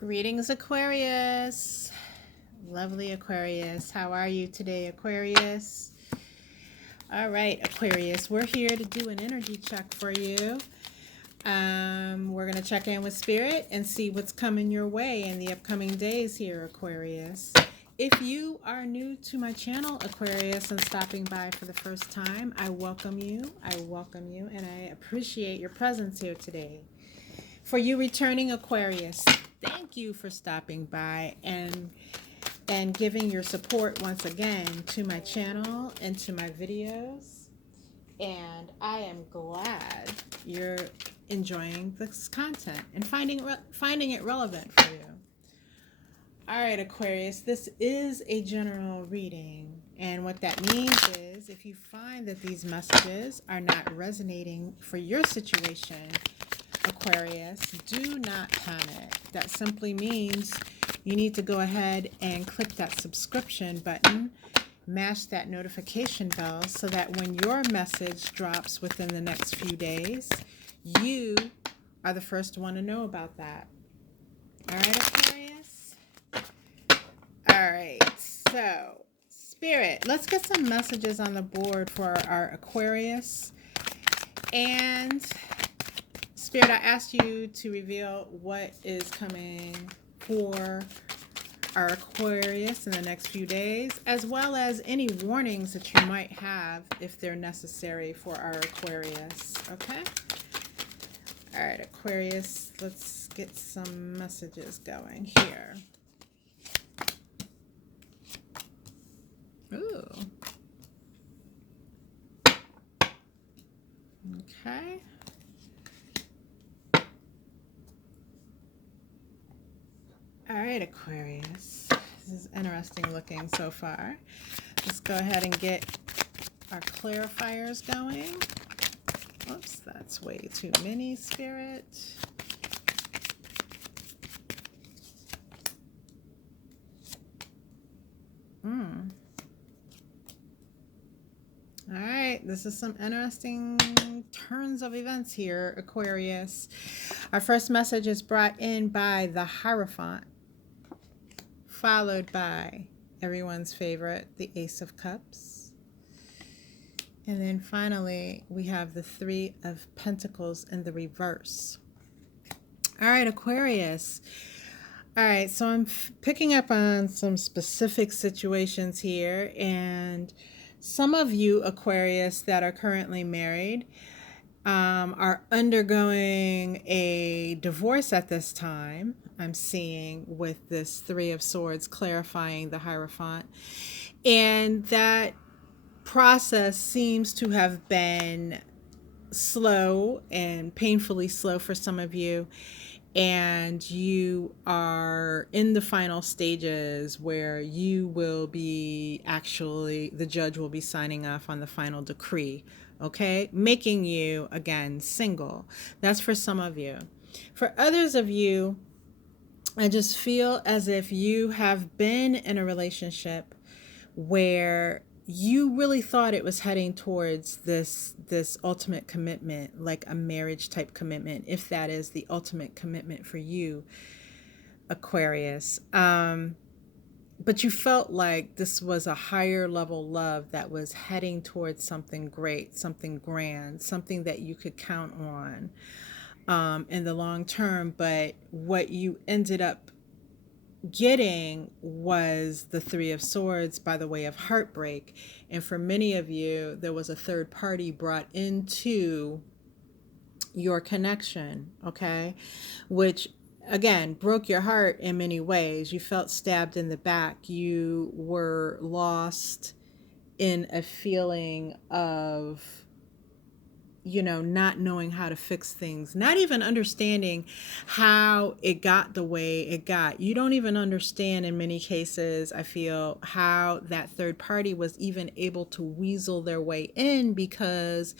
Greetings, Aquarius. Lovely Aquarius. How are you today, Aquarius? All right, Aquarius, we're here to do an energy check for you. We're going to check in with Spirit and see what's coming your way in the upcoming days here, Aquarius. If you are new to my channel, Aquarius, and stopping by for the first time, I welcome you. And I appreciate your presence here today. For you returning Aquarius, thank you for stopping by and giving your support once again to my channel and to my videos. And I am glad you're enjoying this content and finding it relevant for you. All right, Aquarius, this is a general reading. And what that means is if you find that these messages are not resonating for your situation, Aquarius, do not panic. That simply means you need to go ahead and click that subscription button, mash that notification bell so that when your message drops within the next few days, you are the first one to know about that. All right, Aquarius? All right, so Spirit, let's get some messages on the board for our Aquarius. And Spirit, I asked you to reveal what is coming for our Aquarius in the next few days, as well as any warnings that you might have if they're necessary for our Aquarius. Okay? All right, Aquarius, let's get some messages going here. Ooh. Okay. All right, Aquarius. This is interesting looking so far. Let's go ahead and get our clarifiers going. Oops, that's way too many, Spirit. All right, this is some interesting turns of events here, Aquarius. Our first message is brought in by the Hierophant, followed by everyone's favorite, the Ace of Cups. And then finally, we have the Three of Pentacles in the reverse. All right, Aquarius. All right, so I'm picking up on some specific situations here, and some of you, Aquarius, that are currently married are undergoing a divorce at this time. I'm seeing with this Three of Swords clarifying the Hierophant. And that process seems to have been slow and painfully slow for some of you. And you are in the final stages where you will be the judge will be signing off on the final decree, okay? Making you, again, single. That's for some of you. For others of you, I just feel as if you have been in a relationship where you really thought it was heading towards this ultimate commitment, like a marriage type commitment, if that is the ultimate commitment for you, Aquarius. But you felt like this was a higher level love that was heading towards something great, something grand, something that you could count on in the long term. But what you ended up getting was the Three of Swords by the way of heartbreak. And for many of you, there was a third party brought into your connection, okay? Which again broke your heart in many ways. You felt stabbed in the back. You were lost in a feeling of not knowing how to fix things, not even understanding how it got the way it got. You don't even understand in many cases, I feel, how that third party was even able to weasel their way in, because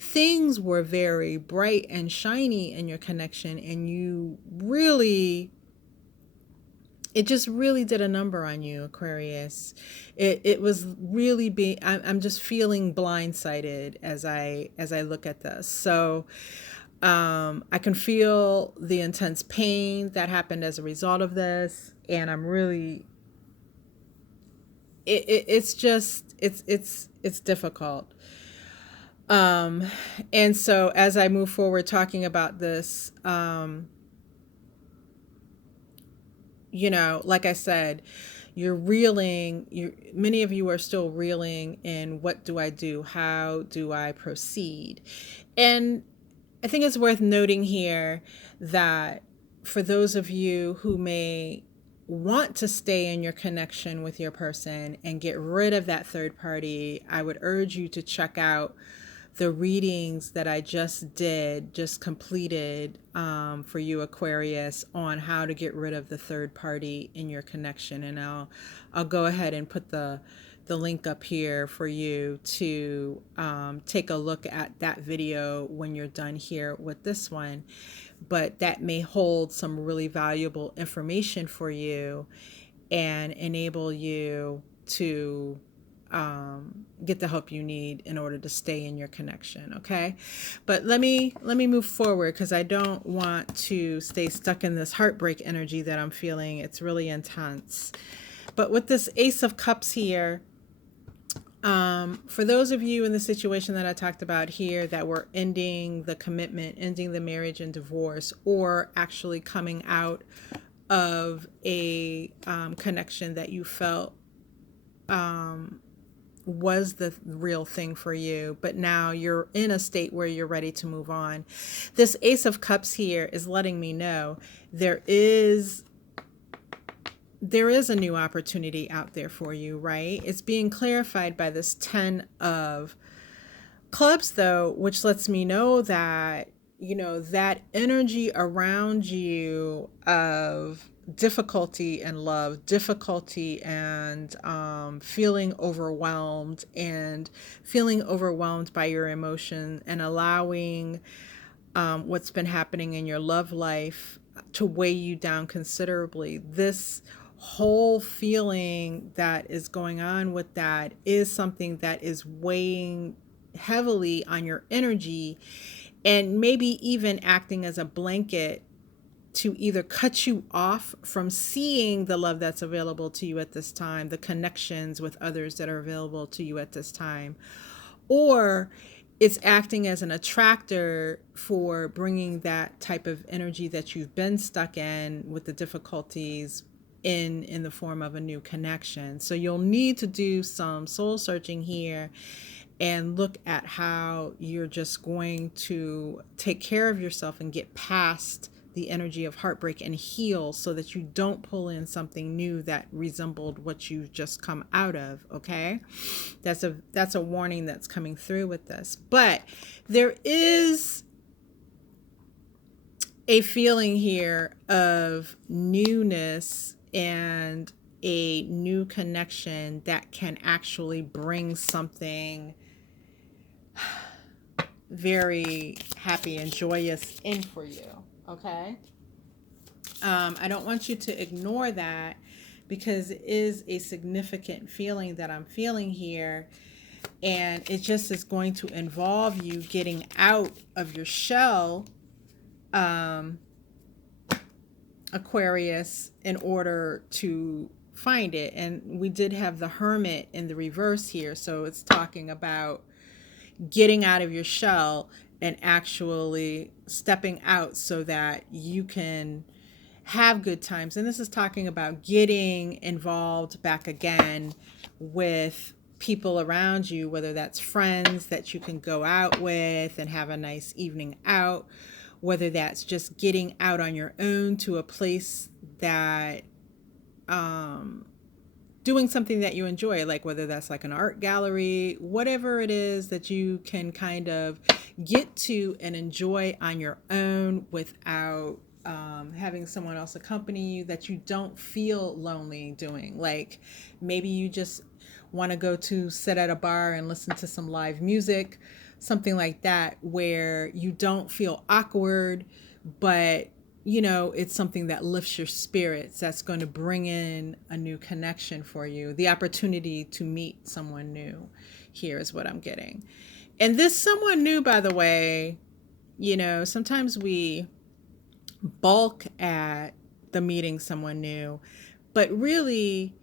things were very bright and shiny in your connection, and it just really did a number on you, Aquarius. It was really I'm just feeling blindsided as I look at this. So I can feel the intense pain that happened as a result of this, and I'm really it's just it's difficult. Um, and so as I move forward talking about this, you know, like I said, you're reeling, you many of you are still reeling in what do I do? How do I proceed? And I think it's worth noting here that for those of you who may want to stay in your connection with your person and get rid of that third party, I would urge you to check out the readings that I just completed for you, Aquarius, on how to get rid of the third party in your connection. And I'll go ahead and put the link up here for you to take a look at that video when you're done here with this one. But that may hold some really valuable information for you and enable you to get the help you need in order to stay in your connection. Okay, but let me move forward because I don't want to stay stuck in this heartbreak energy that I'm feeling. It's really intense. But with this Ace of Cups here, for those of you in the situation that I talked about here that were ending the commitment, ending the marriage and divorce, or actually coming out of a connection that you felt was the real thing for you, but now you're in a state where you're ready to move on. This Ace of Cups here is letting me know there is a new opportunity out there for you, right? It's being clarified by this 10 of Clubs, though, which lets me know that, you know, that energy around you of difficulty and love, difficulty and feeling overwhelmed by your emotion and allowing what's been happening in your love life to weigh you down considerably. This whole feeling that is going on with that is something that is weighing heavily on your energy and maybe even acting as a blanket to either cut you off from seeing the love that's available to you at this time, the connections with others that are available to you at this time, or it's acting as an attractor for bringing that type of energy that you've been stuck in with the difficulties in the form of a new connection. So you'll need to do some soul searching here and look at how you're just going to take care of yourself and get past the energy of heartbreak and heal so that you don't pull in something new that resembled what you've just come out of. Okay, that's a warning that's coming through with this. But there is a feeling here of newness and a new connection that can actually bring something very happy and joyous in for you. Okay, I don't want you to ignore that because it is a significant feeling that I'm feeling here, and it just is going to involve you getting out of your shell, Aquarius, in order to find it. And we did have the Hermit in the reverse here, so it's talking about getting out of your shell and actually stepping out so that you can have good times. And this is talking about getting involved back again with people around you, whether that's friends that you can go out with and have a nice evening out, whether that's just getting out on your own to a place that doing something that you enjoy, like whether that's like an art gallery, whatever it is that you can kind of get to and enjoy on your own without having someone else accompany you, that you don't feel lonely doing. Like maybe you just want to go to sit at a bar and listen to some live music, something like that, where you don't feel awkward, but you know, it's something that lifts your spirits, that's going to bring in a new connection for you. The opportunity to meet someone new here is what I'm getting. And this someone new, by the way, Sometimes we balk at the meeting someone new, but really,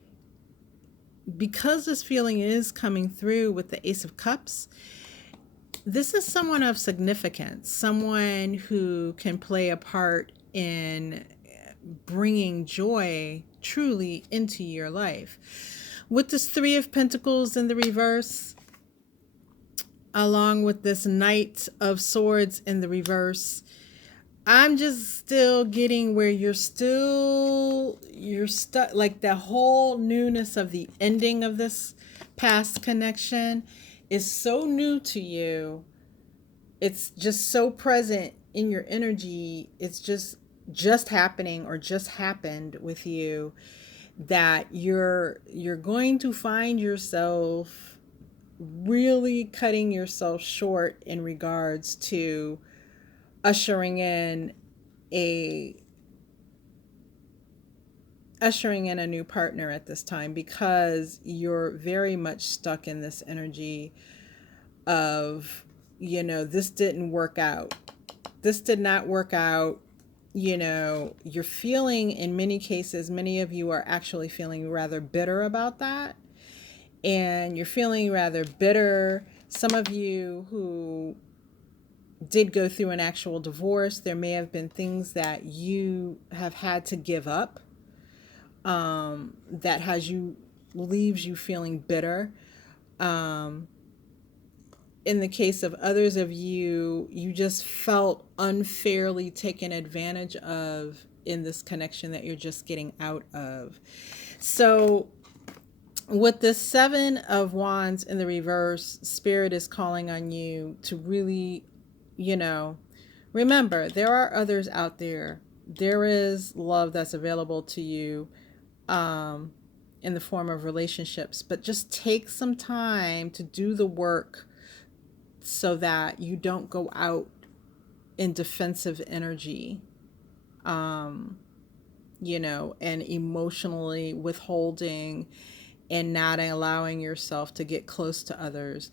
because this feeling is coming through with the Ace of Cups, this is someone of significance, someone who can play a part in bringing joy truly into your life. With this Three of Pentacles in the reverse, along with this Knight of Swords in the reverse, I'm just still getting where you're stuck, like the whole newness of the ending of this past connection is so new to you. It's just so present in your energy. It's just happening or just happened with you that you're going to find yourself really cutting yourself short in regards to ushering in a new partner at this time, because you're very much stuck in this energy of, this didn't work out. This did not work out. You're feeling, in many cases, many of you are actually feeling rather bitter about that. And you're feeling rather bitter. Some of you who did go through an actual divorce, there may have been things that you have had to give up, that leaves you feeling bitter. In the case of others of you, you just felt unfairly taken advantage of in this connection that you're just getting out of. So with the Seven of Wands in the reverse, Spirit is calling on you to really, remember, there are others out there. There is love that's available to you in the form of relationships, but just take some time to do the work so that you don't go out in defensive energy, and emotionally withholding and not allowing yourself to get close to others.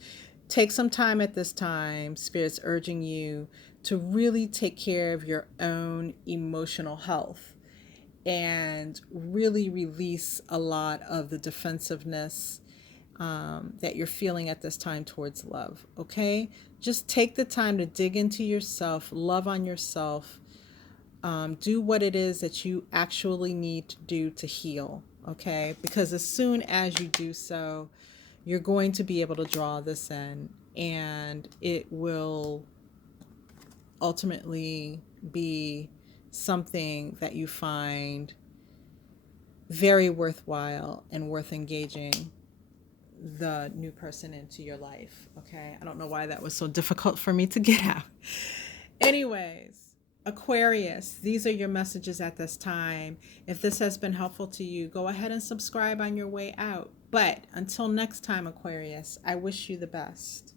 Take some time at this time. Spirit's urging you to really take care of your own emotional health and really release a lot of the defensiveness that you're feeling at this time towards love. Okay? Just take the time to dig into yourself, love on yourself, do what it is that you actually need to do to heal. Okay? Because as soon as you do so, you're going to be able to draw this in, and it will ultimately be something that you find very worthwhile and worth engaging the new person into your life. Okay? I don't know why that was so difficult for me to get out. Anyways, Aquarius, these are your messages at this time. If this has been helpful to you, go ahead and subscribe on your way out. But until next time, Aquarius, I wish you the best.